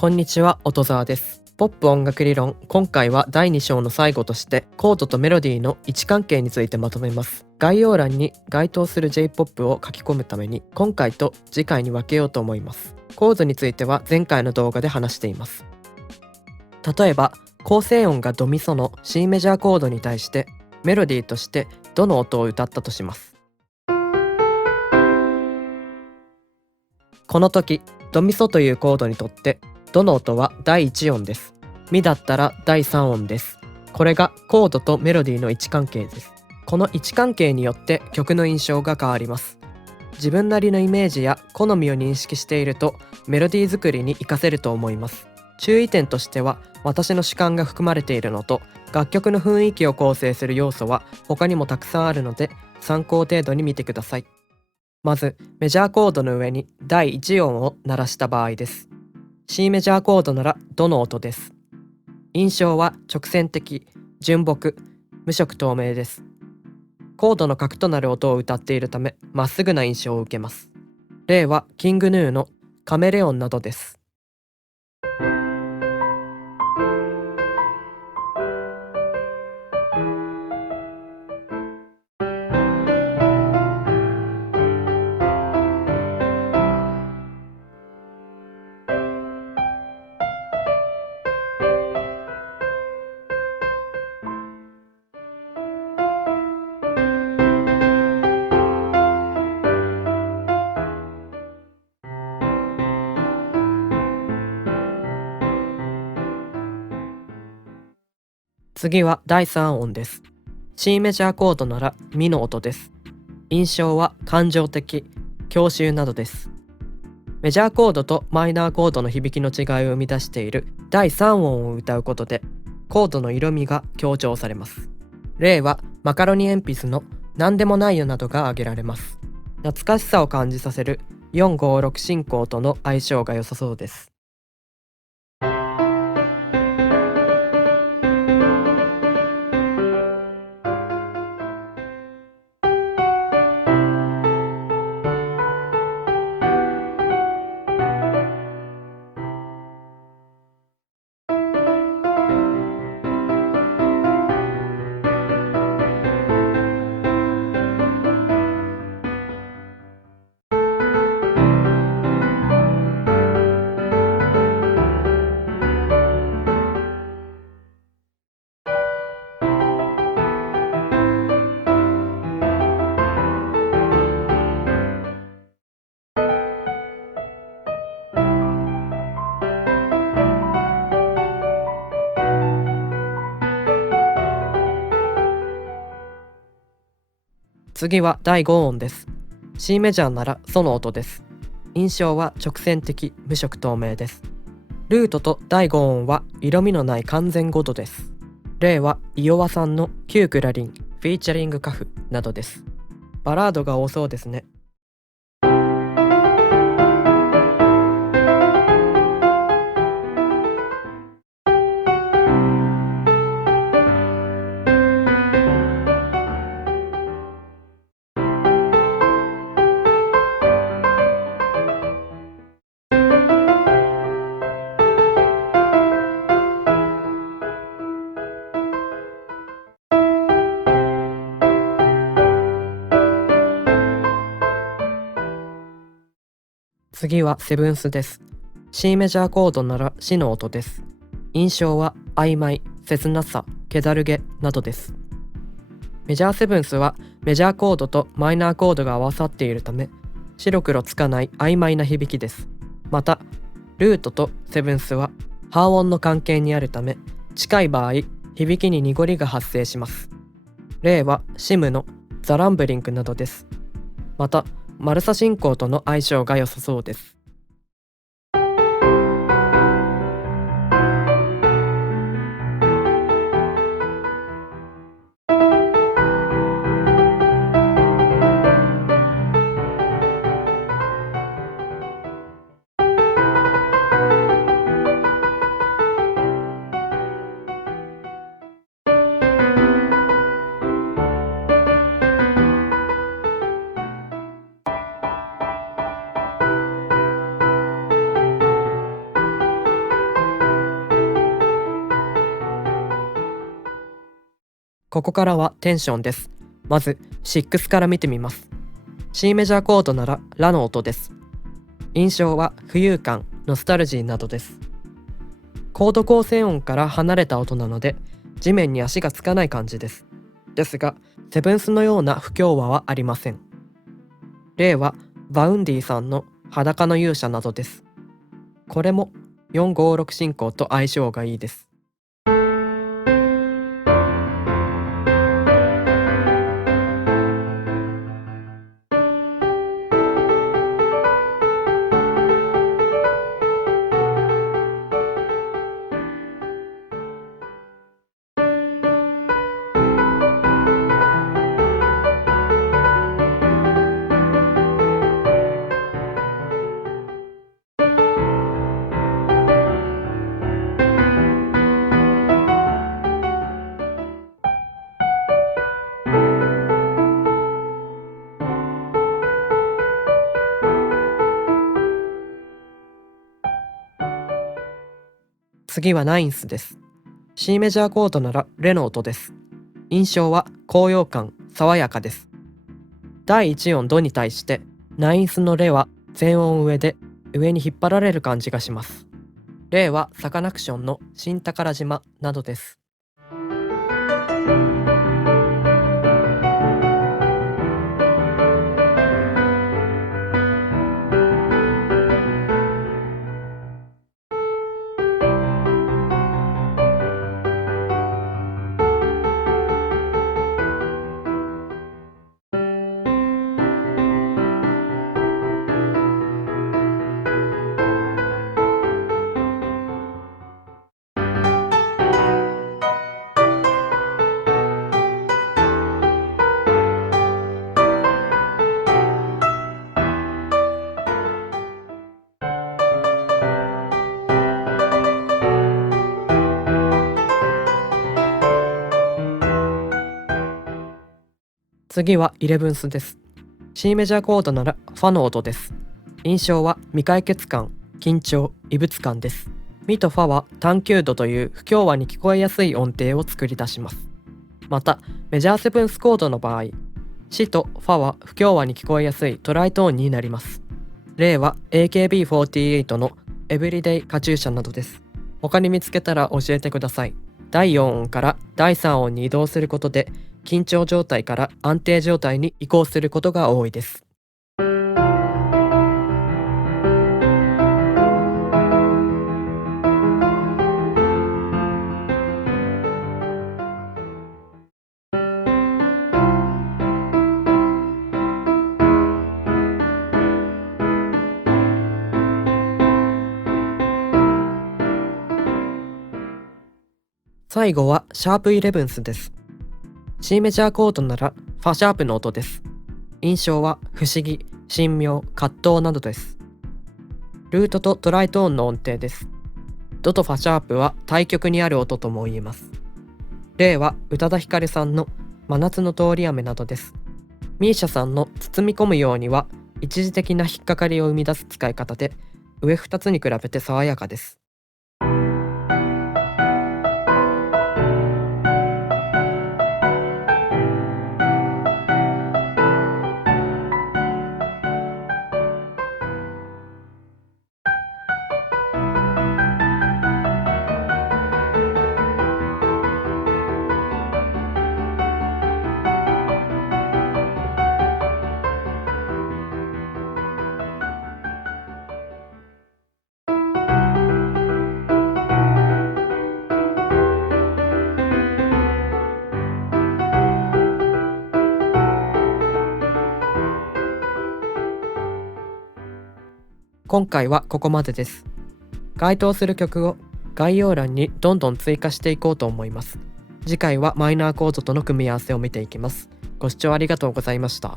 こんにちは、音沢です。ポップ音楽理論、今回は第2章の最後としてコードとメロディーの位置関係についてまとめます。概要欄に該当する J-POP を書き込むために今回と次回に分けようと思います。コードについては前回の動画で話しています。例えば構成音がドミソの C メジャーコードに対してメロディーとしてドの音を歌ったとします。この時ドミソというコードにとってドの音は第1音です。ミだったら第3音です。これがコードとメロディーの位置関係です。この位置関係によって曲の印象が変わります。自分なりのイメージや好みを認識しているとメロディー作りに活かせると思います。注意点としては私の主観が含まれているのと楽曲の雰囲気を構成する要素は他にもたくさんあるので参考程度に見てください。まずメジャーコードの上に第1音を鳴らした場合です。C メジャーコードならドの音です。印象は直線的、純朴、無色透明です。コードの核となる音を歌っているためまっすぐな印象を受けます。例はキングヌーのカメレオンなどです。次は第3音です。C メジャーコードならミの音です。印象は感情的、郷愁などです。メジャーコードとマイナーコードの響きの違いを生み出している第3音を歌うことでコードの色味が強調されます。例はマカロニ鉛筆の何でもないよなどが挙げられます。懐かしさを感じさせる456進行との相性が良さそうです。次は第5音です。C メジャーならソの音です。印象は直線的、無色透明です。ルートと第5音は色味のない完全5度です。例はイオワさんのキュークラリン、フィーチャリングカフなどです。バラードが多そうですね。次はセブンスです。C メジャーコードならシの音です。印象は曖昧、切なさ、気だるげなどです。メジャーセブンスはメジャーコードとマイナーコードが合わさっているため白黒つかない曖昧な響きです。またルートとセブンスは半音の関係にあるため近い場合響きに濁りが発生します。例はシムのザ・ランブリンクなどです。またマルサ進行との相性が良さそうです。ここからはテンションです。まず6から見てみます。C メジャーコードならラの音です。印象は浮遊感、ノスタルジーなどです。コード構成音から離れた音なので地面に足がつかない感じです。ですがセブンスのような不協和はありません。例はバウンディさんの裸の勇者などです。これも456進行と相性がいいです。次はナインスです。C メジャーコードならレの音です。印象は高揚感、爽やかです。第1音ドに対してナインスのレは全音上で上に引っ張られる感じがします。例はサカナクションの新宝島などです。次はイレブンスです。C メジャーコードならファの音です。印象は未解決感、緊張、異物感です。ミとファは探求度という不協和に聞こえやすい音程を作り出します。またメジャーセブンスコードの場合、シとファは不協和に聞こえやすいトライトーンになります。例は AKB48 のエブリデイカチューシャなどです。他に見つけたら教えてください。第4音から第3音に移動することで緊張状態から安定状態に移行することが多いです。最後はシャープイレブンスです。C メジャーコードならファシャープの音です。印象は不思議、神妙、葛藤などです。ルートとトライトーンの音程です。ドとファシャープは対極にある音とも言えます。例は宇多田ヒカルさんの真夏の通り雨などです。ミーシャさんの包み込むようには一時的な引っかかりを生み出す使い方で上2つに比べて爽やかです。今回はここまでです。該当する曲を概要欄にどんどん追加していこうと思います。次回はマイナーコードとの組み合わせを見ていきます。ご視聴ありがとうございました。